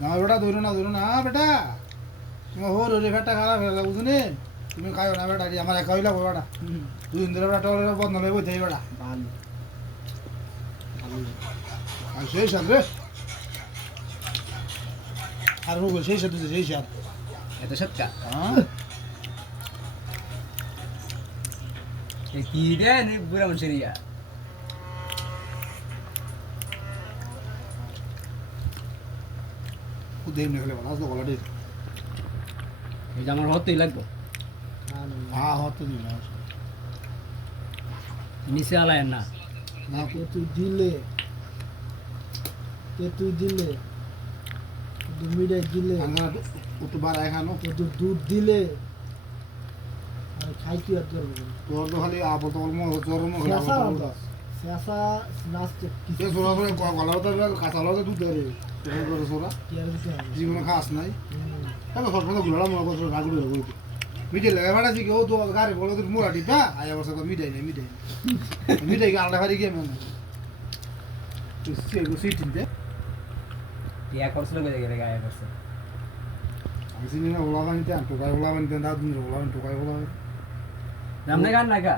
না বেটা ধরো না ধরো না। বেটা তোমার হোর ওরে ফেটটা খারাপ হয়ে গেল বুঝুনি তুমি খাইও না বেটা আমার একা হইলা বেটা। দুদিন ধরে বেটা ওরে বন্ধ লইব দেই বেটা। ভালো। আর সেই সাথ রে। আর হোক সেই সাথে সেই সাথ। এত সত্যা? হ্যাঁ। কি দেন বুড়া মানুষের ইয়া? আমার হতেই লাগবো। হত নিচে আলায় না। না তুই দিলে কে তুই দিলে দিলে তো দুধ দিলে খাই কি আর করব তোর তো খালি আবল তো মো শেষা নাচতে গলা কাঁচা লগে দুধ দেয় জীবনে খাস নাই সরপঞ্চগুলা মনে করছ গাগুড়ি হয়ে গেছে মিঠাই লাগে ভাড়া কি কেউ তো গাড়ি বলে তোর মুড়া টিপা আয়া বসে মিঠাই নেই নেই মিঠাই কি আলাদা ভারি গিয়ে মানে সিট দে ইয়া করছিল কই দেখে গায়ে করছে আমি চিনি না ওলা বানিতে টোকাই ওলা বানিতে দাদু ওলা বানি টোকাই ওলা গান না গা